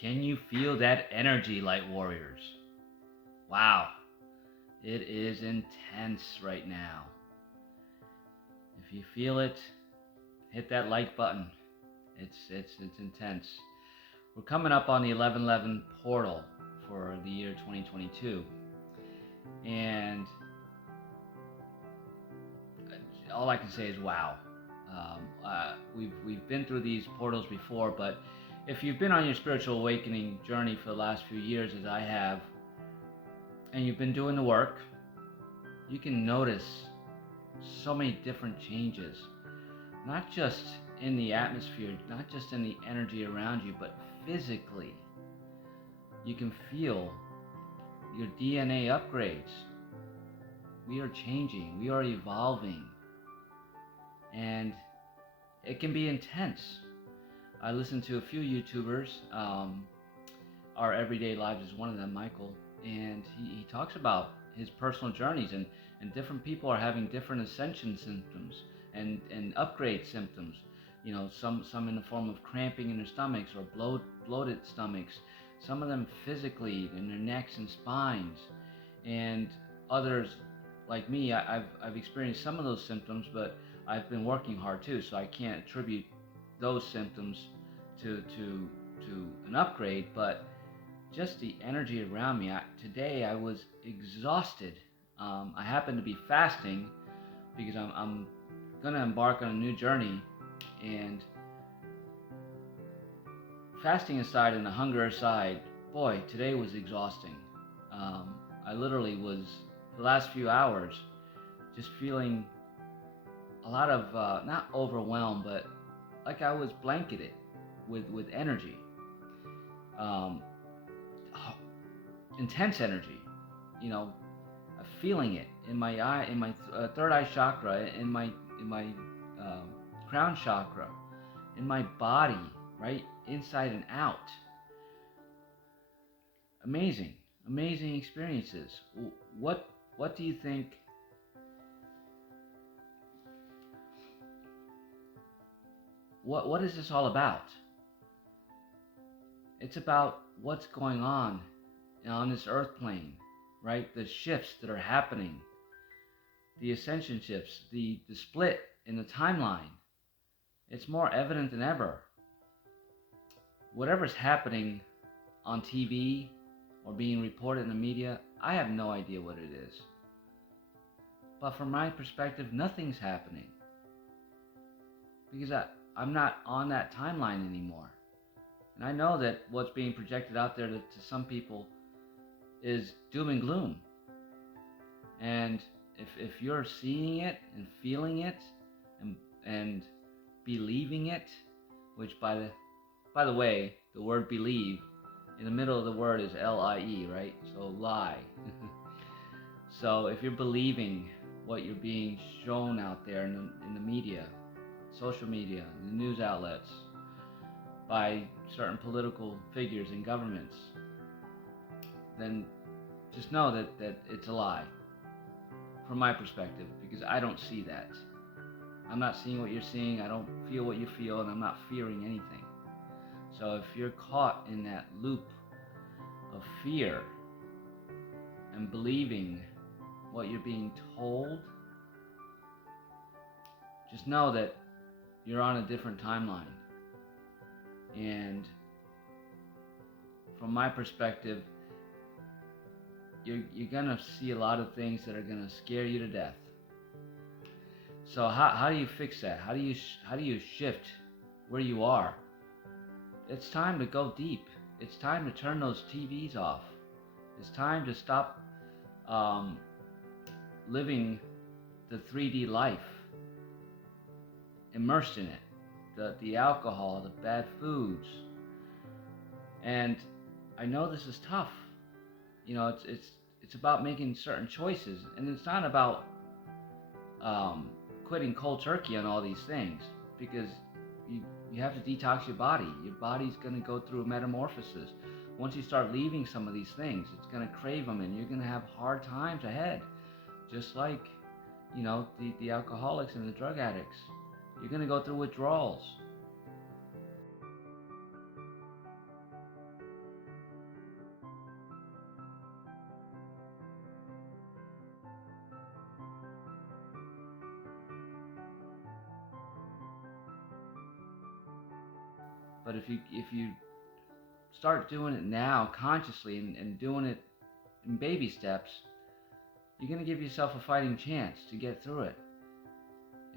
Can you feel that energy, light warriors? Wow, it is intense right now. If you feel it, hit that like button. It's intense. We're coming up on the 1111 portal for the year 2022, and all I can say is wow. We've been through these portals before, but if you've been on your spiritual awakening journey for the last few years, as I have, and you've been doing the work, you can notice so many different changes, not just in the atmosphere, not just in the energy around you, but physically. You can feel your DNA upgrades. We are changing, we are evolving, and it can be intense. I listen to a few YouTubers. Our Everyday Lives is one of them, Michael, and he talks about his personal journeys, and different people are having different ascension symptoms and upgrade symptoms. Some in the form of cramping in their stomachs or bloated stomachs. Some of them physically in their necks and spines, and others like me. I've experienced some of those symptoms, but I've been working hard too, so I can't attribute those symptoms to an upgrade, but just the energy around me. Today I was exhausted. I happened to be fasting because I'm gonna embark on a new journey, and fasting aside and the hunger aside, boy, today was exhausting. I literally was, the last few hours, just feeling a lot of, not overwhelmed, but like I was blanketed with energy. Um, Intense energy, you know, feeling it in my eye, in my third eye chakra, in my crown chakra, in my body, right inside and out. Amazing, amazing experiences. What do you think? What is this all about? It's about what's going on this earth plane, right? The shifts that are happening, the ascension shifts, the split in the timeline. It's more evident than ever. Whatever's happening on TV or being reported in the media, I have no idea what it is. But from my perspective, nothing's happening because I'm not on that timeline anymore. And I know that what's being projected out there to some people is doom and gloom. And if you're seeing it and feeling it and believing it, which by the way, the word believe, in the middle of the word is L-I-E, right? So lie. So if you're believing what you're being shown out there in the media, social media, the news outlets, by certain political figures and governments, then just know that it's a lie from my perspective, because I don't see that. I'm not seeing what you're seeing, I don't feel what you feel, and I'm not fearing anything. So if you're caught in that loop of fear and believing what you're being told, just know that you're on a different timeline. And from my perspective, you're gonna see a lot of things that are gonna scare you to death. So how do you fix that? How do you shift where you are? It's time to go deep. It's time to turn those TVs off. It's time to stop living the 3D life, immersed in it, the alcohol, the bad foods. And I know this is tough. It's about making certain choices, and it's not about quitting cold turkey on all these things, because you have to detox your body. Your body's going to go through a metamorphosis. Once you start leaving some of these things, it's going to crave them, and you're going to have hard times ahead. Just like, the alcoholics and the drug addicts. You're going to go through withdrawals. But if you start doing it now consciously and doing it in baby steps, you're going to give yourself a fighting chance to get through it.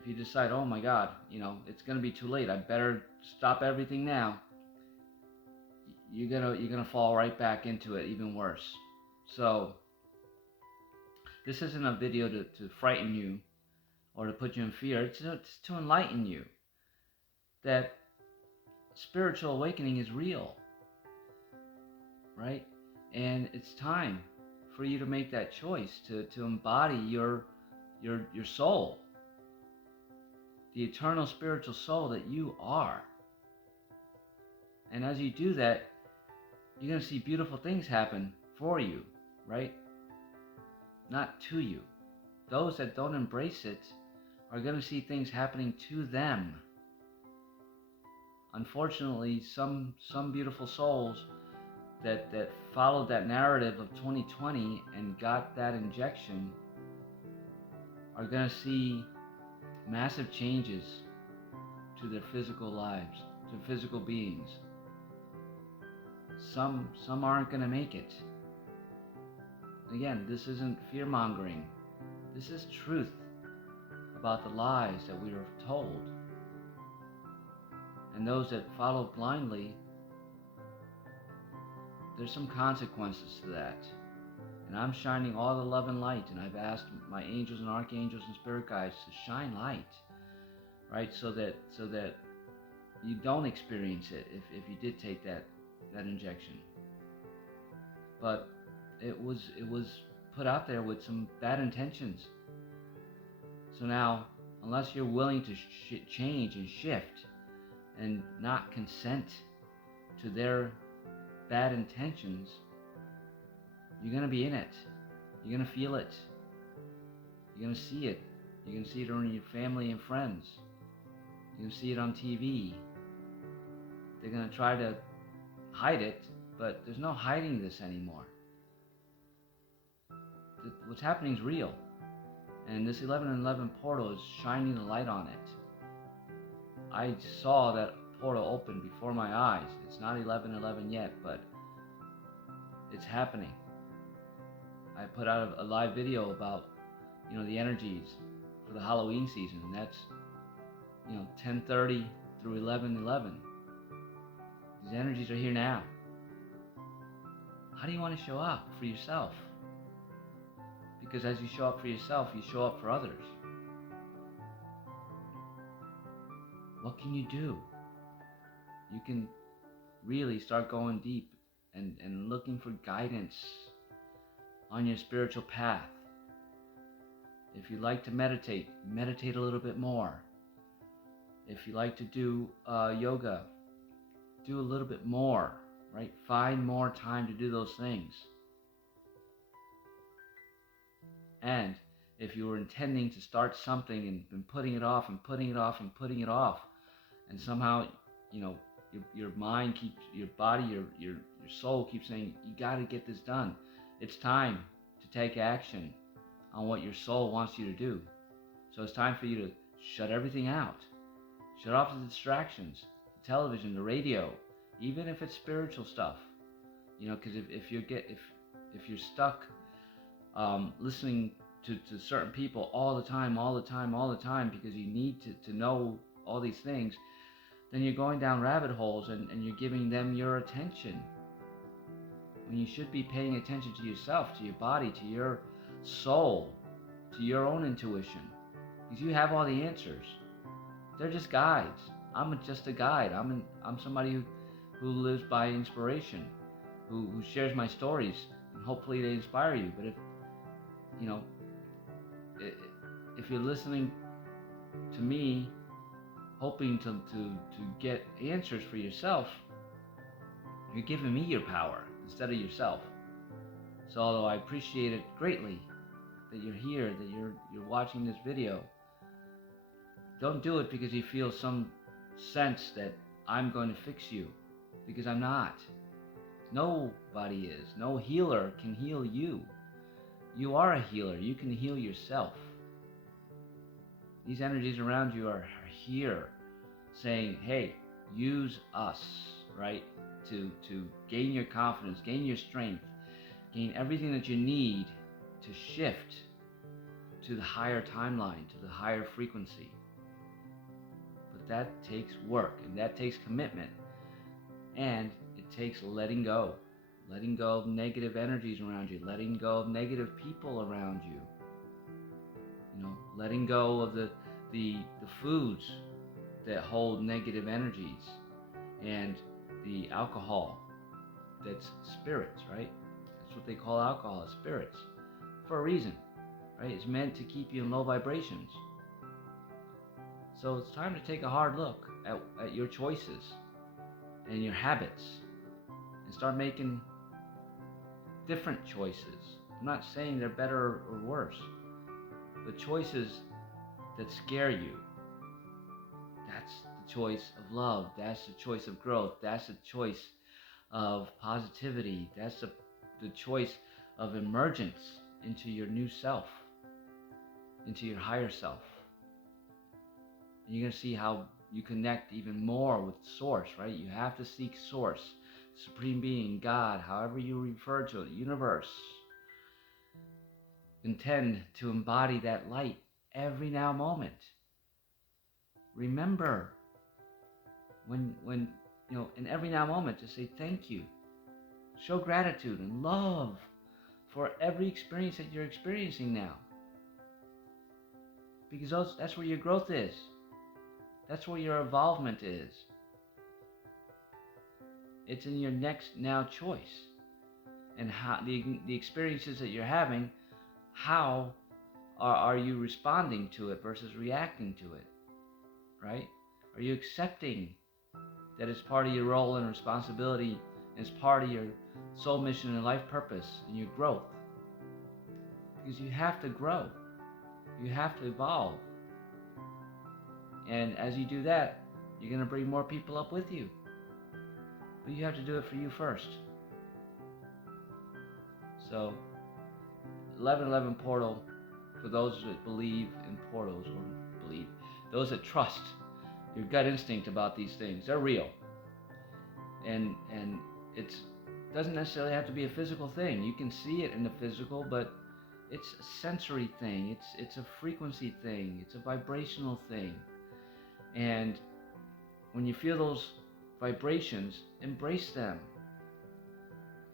If you decide, oh my God, it's going to be too late, I better stop everything now, you're gonna fall right back into it even worse. So this isn't a video to frighten you or to put you in fear. It's to enlighten you that spiritual awakening is real, right? And it's time for you to make that choice to embody your soul, the eternal spiritual soul that you are. And as you do that, you're going to see beautiful things happen for you, right? Not to you. Those that don't embrace it are going to see things happening to them. Unfortunately, some beautiful souls that followed that narrative of 2020 and got that injection are going to see massive changes to their physical lives, to physical beings. Some aren't going to make it. Again, this isn't fear-mongering. This is truth about the lies that we are told. And those that follow blindly, there's some consequences to that. And I'm shining all the love and light, and I've asked my angels and archangels and spirit guides to shine light, right? So that you don't experience it if you did take that injection. But it was put out there with some bad intentions. So now, unless you're willing to change and shift and not consent to their bad intentions, you're going to be in it. You're going to feel it. You're going to see it. You're going to see it around your family and friends. You're going to see it on TV. They're going to try to hide it, but there's no hiding this anymore. What's happening is real. And this 11/11 portal is shining the light on it. I saw that portal open before my eyes. It's not 11/11 yet, but it's happening. I put out a live video about, the energies for the Halloween season, and that's, 10:30 through 11/11. These energies are here now. How do you want to show up for yourself? Because as you show up for yourself, you show up for others. What can you do? You can really start going deep and looking for guidance on your spiritual path. If you like to meditate a little bit more. If you like to do yoga, do a little bit more, right? Find more time to do those things. And if you were intending to start something and been putting it off and putting it off and putting it off, and somehow, your mind keeps, your body, your soul keeps saying, you got to get this done. It's time to take action on what your soul wants you to do. So it's time for you to shut everything out. Shut off the distractions, the television, the radio, even if it's spiritual stuff. Because if you're stuck listening to certain people all the time, because you need to know all these things, then you're going down rabbit holes and you're giving them your attention. When you should be paying attention to yourself, to your body, to your soul, to your own intuition. Because you have all the answers. They're just guides. I'm just a guide. I'm somebody who lives by inspiration, who shares my stories, and hopefully they inspire you. But if you're listening to me, hoping to get answers for yourself, you're giving me your power instead of yourself. So although I appreciate it greatly that you're here, that you're watching this video, don't do it because you feel some sense that I'm going to fix you, because I'm not. Nobody is. No healer can heal you. You are a healer. You can heal yourself. These energies around you are here saying, hey, use us, right, to gain your confidence, gain your strength, gain everything that you need to shift to the higher timeline, to the higher frequency. But that takes work, and that takes commitment, and it takes letting go of negative energies around you, letting go of negative people around you, letting go of the foods that hold negative energies, and the alcohol that's spirits, right? That's what they call alcohol, is spirits, for a reason, right? It's meant to keep you in low vibrations. So it's time to take a hard look at your choices and your habits and start making different choices. I'm not saying they're better or worse, but choices that scare you. That's the choice of love. That's the choice of growth. That's the choice of positivity. That's the choice of emergence into your new self, into your higher self. And you're going to see how you connect even more with Source, right? You have to seek Source, Supreme Being, God, however you refer to it, universe. Intend to embody that light every now moment. Remember when in every now moment to say thank you. Show gratitude and love for every experience that you're experiencing now. Because that's where your growth is. That's where your evolvement is. It's in your next now choice. And how the experiences that you're having, how are you responding to it versus reacting to it, right? Are you accepting that it's part of your role and responsibility, and it's part of your soul mission and life purpose and your growth? Because you have to grow. You have to evolve. And as you do that, you're going to bring more people up with you. But you have to do it for you first. So, 1111 portal, for those that believe in portals, or those that trust your gut instinct about these things, they're real. And it doesn't necessarily have to be a physical thing. You can see it in the physical, but it's a sensory thing. It's a frequency thing. It's a vibrational thing. And when you feel those vibrations, embrace them.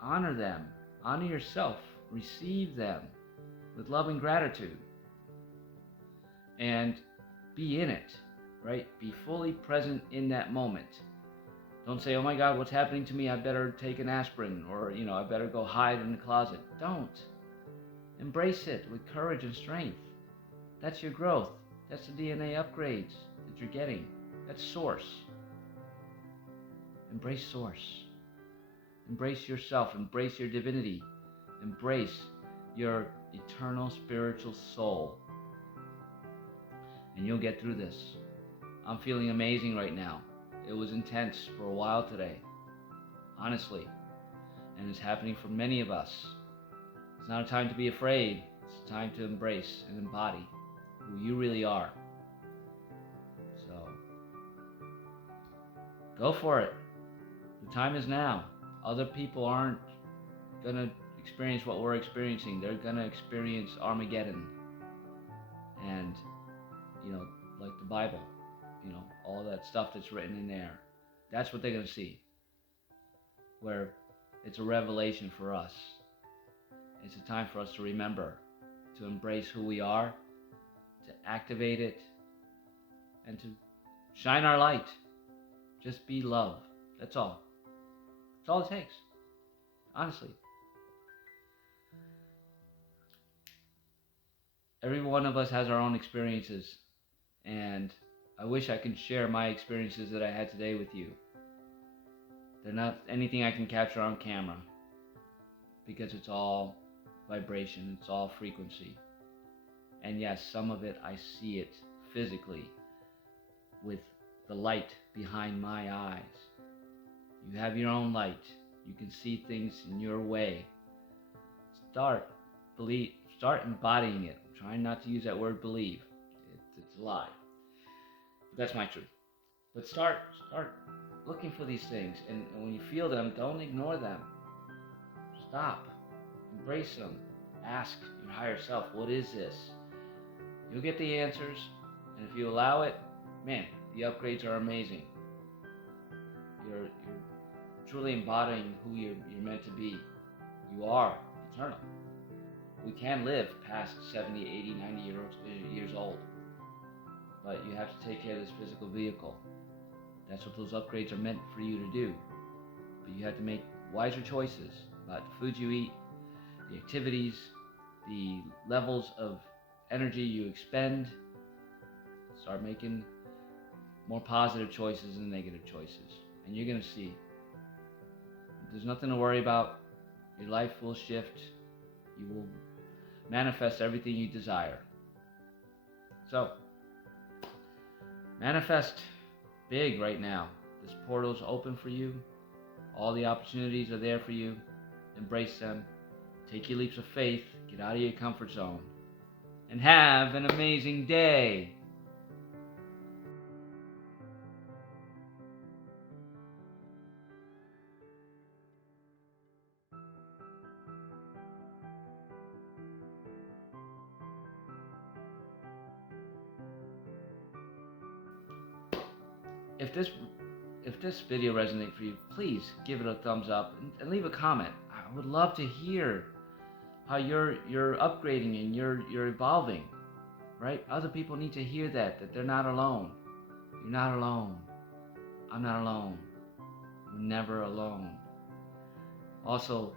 Honor them. Honor yourself. Receive them with love and gratitude. And be in it, right? Be fully present in that moment. Don't say, oh my God, what's happening to me? I better take an aspirin, or, I better go hide in the closet. Don't. Embrace it with courage and strength. That's your growth. That's the DNA upgrades that you're getting. That's Source. Embrace Source. Embrace yourself. Embrace your divinity. Embrace your eternal spiritual soul. And you'll get through this. I'm feeling amazing right now. It was intense for a while today, honestly. And it's happening for many of us. It's not a time to be afraid. It's a time to embrace and embody who you really are. So, go for it. The time is now. Other people aren't going to experience what we're experiencing. They're going to experience Armageddon. And, like the Bible, all that stuff that's written in there. That's what they're going to see. Where it's a revelation for us. It's a time for us to remember, to embrace who we are, to activate it, and to shine our light. Just be love. That's all. That's all it takes. Honestly. Every one of us has our own experiences, and I wish I could share my experiences that I had today with you. They're not anything I can capture on camera, because it's all vibration, it's all frequency. And yes, some of it, I see it physically with the light behind my eyes. You have your own light. You can see things in your way. Start embodying it. I'm trying not to use that word believe. It's a lie. But that's my truth. But start looking for these things, and when you feel them, don't ignore them. Stop, embrace them, ask your higher self, what is this? You'll get the answers, and if you allow it, man, the upgrades are amazing. You're truly embodying who you're meant to be. You are eternal. We can live past 70, 80, 90 years old, but you have to take care of this physical vehicle. That's what those upgrades are meant for you to do. But you have to make wiser choices about the food you eat, the activities, the levels of energy you expend. Start making more positive choices than negative choices. And you're going to see. There's nothing to worry about. Your life will shift. You will manifest everything you desire. So, manifest big right now. This portal's open for you. All the opportunities are there for you. Embrace them. Take your leaps of faith. Get out of your comfort zone. And have an amazing day. If this video resonates for you, please give it a thumbs up and leave a comment. I would love to hear how you're upgrading and you're evolving, right? Other people need to hear that they're not alone. You're not alone. I'm not alone. We're never alone. Also,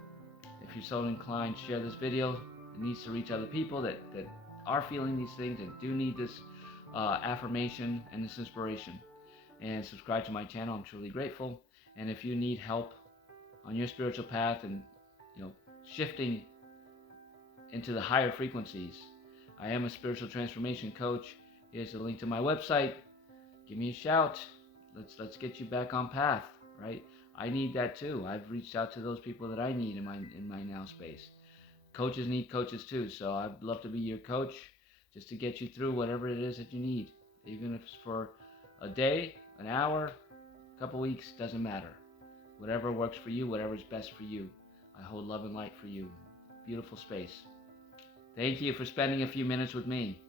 if you're so inclined, share this video. It needs to reach other people that are feeling these things and do need this affirmation and this inspiration. And subscribe to my channel. I'm truly grateful. And if you need help on your spiritual path and shifting into the higher frequencies, I am a spiritual transformation coach. Here's a link to my website. Give me a shout. Let's get you back on path, right? I need that too. I've reached out to those people that I need in my now space. Coaches need coaches too, so I'd love to be your coach just to get you through whatever it is that you need, even if it's for a day, an hour, a couple weeks, doesn't matter. Whatever works for you, whatever's best for you. I hold love and light for you. Beautiful space. Thank you for spending a few minutes with me.